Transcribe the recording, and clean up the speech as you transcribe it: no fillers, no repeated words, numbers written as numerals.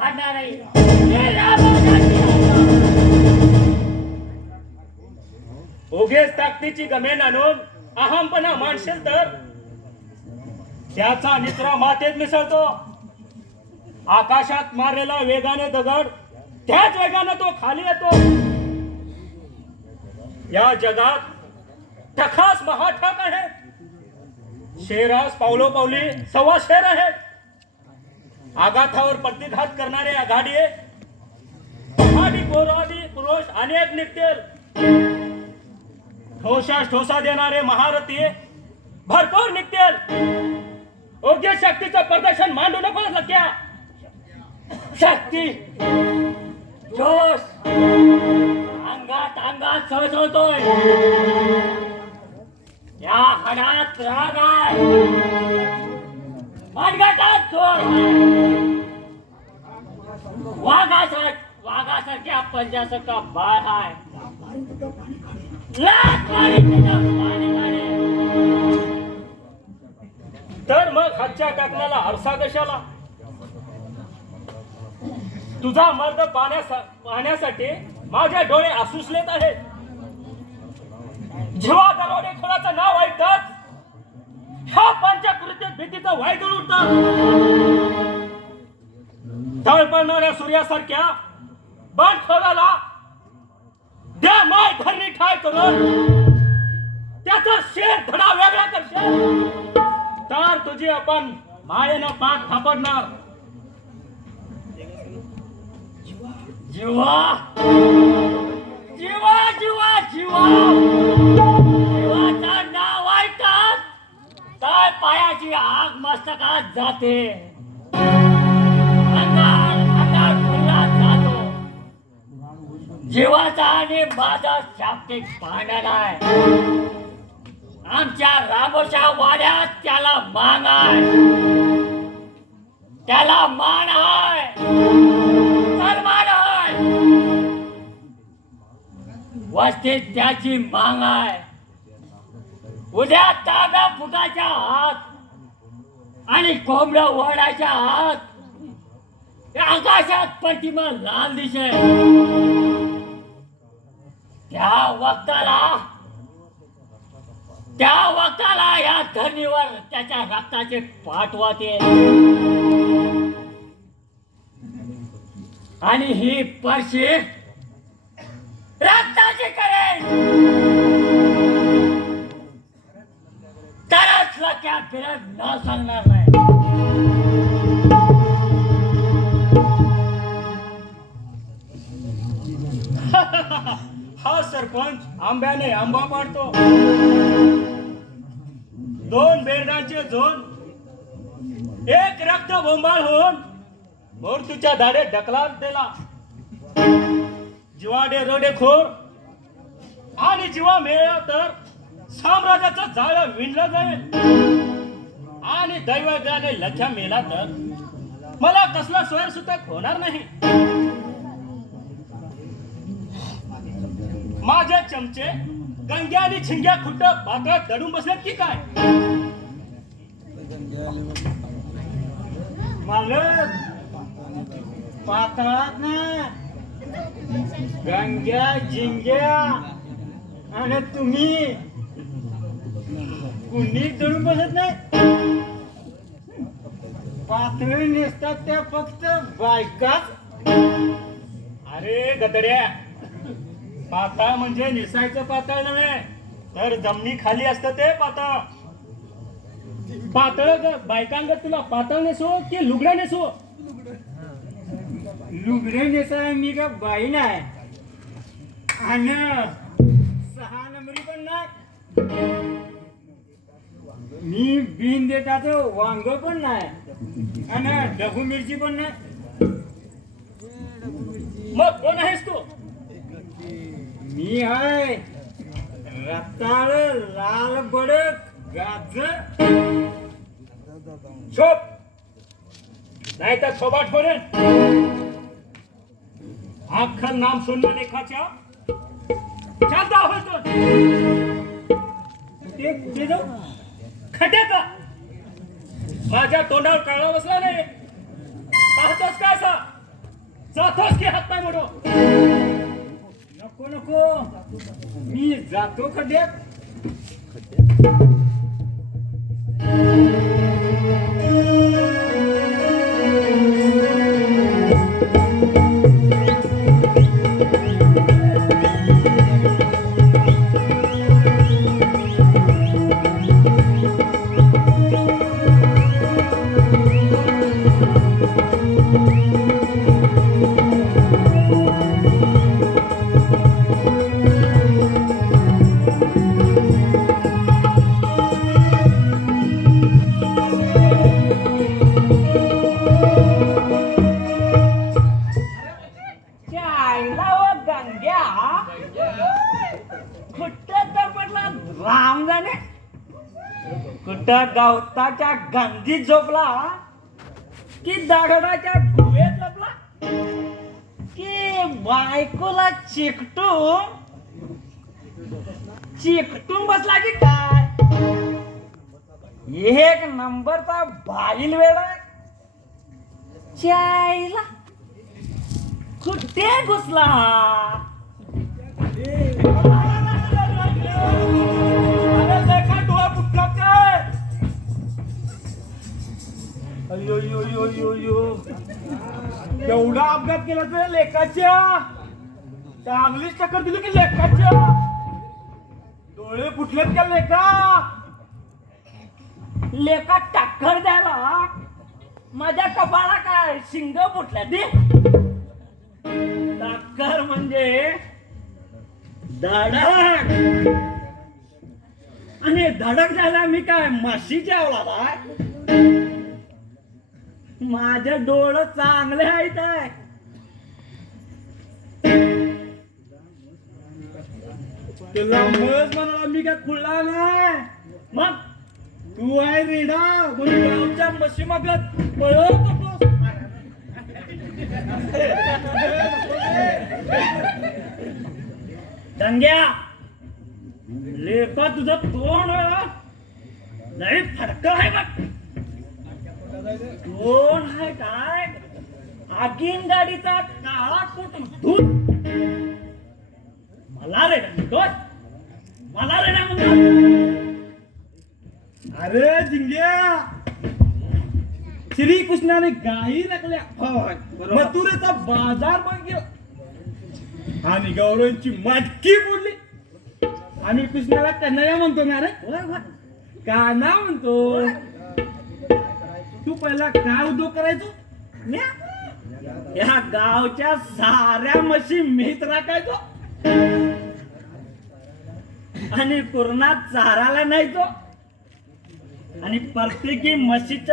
फाडणार आहे. हे रामासाठी उगेच ताकदीची गमेन आणून अहमपणा मानशील तर त्याचा निचरा मातेत मिसळतो. आकाशात मारलेला वेगाने दगड त्याच वेगाने तो खाली येतो. या जगात ठखास महाठक आहे. शेरास पावलो पावली सव्वा शेर आहेत. आघातावर प्रतिघात करणारे आघाडी पहाडी पोरादी पुरुष अनेक निघतील. ठोशास ठोसा देणारे महारथी भरपूर निघतील. योग्य शक्तीचं प्रदर्शन मांडू नको सख्या. शक्ती जोश अंगात अंगात सळसळतोय. या हाडात राग आहे. मनगटात जोर आहे. वाघासारख्या पंजासारखा बाळ आहे. लाथ मारी त्याच्या पाणी मारे. तर मग हातच्या टाकण्याला आरसा कशाला. तुझा मर्द पाहण्यासाठी माझे डोळे आसुसलेत आहेत. जेव्हा दरोडेखोराचं नाव ऐकतात ह्या पंचकृत्यात भीतीचं वायदळ उठतं. तळपणाऱ्या सूर्यासारख्या बाणखोराला द्या माय धरणी ठाय करून त्याचा शेर धडा वेगळा करशील तर तुझी आपण मायेनं पाठ थापडणार. जीवा जीवा जीवा जीवा जीवाचं नाव ऐकतात तर पायाची आग मस्तकात जाते. अंगार फुलला जातो. जीवाचा आणि माझा शाब्दिक पाहणार आहे. आमच्या रामोच्या वाड्यात त्याला मान आहे. त्याला मान आहे. सन्मान आहे. वस्तीत त्याची मांग आहे. उद्या ताब्या फुटाच्या हात आणि कोंबड्या ओढायच्या हात आकाशात प्रतिमा लाल दिसेल. त्या वक्ताला या धरणीवर त्याच्या रक्ताचे पाठ वाहतील. आणि ही परशी रक्ताची करेल. तरच लक्या फिरत न सांगणार नाही. हा सरपंच आंब्याने आंबा पाडतो. दोन बेरडांचे झोन एक रक्त बोंबाळ होऊन मूर्तीच्या दाढे ढकलात दिला. जीवाडे रोडेखोर आणि जीवा मिळाला तर साम्राज्याचं जाळं विणलं जाईल. आणि दैवाने लख्या मेला तर मला कसला स्वयंसूतक होणार नाही. माझे चमचे गंग्या आणि छिंग्या खुट्ट पातळात दडून बसलेत की काय. मालक पातळात ना गंग्या झिंग्या आणि तुम्ही कुणी दडून बसत नाही. पातळी नेसतात त्या फक्त बायकाच. अरे गदड्या पाताळ म्हणजे निसायचं पाताळ नव्हे तर जमिनी खाली असतं ते पाताळ. पातळ बायकांग तुला पाताळ नेसो की लुगडा नेसो. लुगडे नेसाय मी का बाई नाही आणि 6 नंबरी पण नाही. मी बिन देताचं वांग पण नाही आणि ढबू मिरची पण नाही. मग कोण आहेस तू. मी आहे रताळ लाल बडक गाजर. शोप नाही तर थोबाट फोडेन. अख्खं नाम सुनना लेखाच्या चालता होतो ते कुठे जाऊ. खड्याचा माझ्या तोंडावर काळा बसला नाही. पाहतोस का असा जातोस की हात पाय मोडो. नको नको मी जातो खड्ड्यात. आईला व गंग्या कुठं तर पडला राम जाणे. कुठं गवताच्या गंजीत झोपला की दगडाच्या गुहेत लपला की बायकोला चिकटून बसला की काय. एक नंबरचा बाईल वेडा आहे. चायला कुठे घुसला हा? अरे लेका डोळा फुटला काय. अयो यो यो यो यो एवढा अपघात केला तुझ्या लेकाच्या. चांगलीच टक्कर दिली की लेकाच्या. डोळे फुटलेत का लेका. लेका टक्कर द्यायला माझ्या कपाळा काय शिंग फुटल्या ती. टक्कर म्हणजे धडक. आणि धडक झाला मी काय म्हशीच्या अवलाद. माझे डोळं चांगले आहेत. तुला मज म्हणाला मी काय खुळला नाही. मग तू आहे रेडा म्हणून गावच्या म्हशी मागत पळत होतोस. दंग्या लेपा तुझं तोंड लई फडक आहे बघ. तोंड आहे काय आगीन गाडीचा काळा कोट धूत. मला रेडा म्हणतोस. मला रेडा म्हणतो. अरे जिंग्या श्रीकृष्णाने गायी राखल्या. मथुरेचा बाजार बंद केला आणि गौरवांची मटकी फोडली. आम्ही कृष्णाला कन्हैया म्हणतो ना रे. कान्हा म्हणतो. तू पहिला काय उद्योग करायचो. म्या? या गावच्या साऱ्या म्हशी मीच राखायचो आणि पूर्णात चाराला न्यायचो आणि प्रत्येकी म्हशीच्या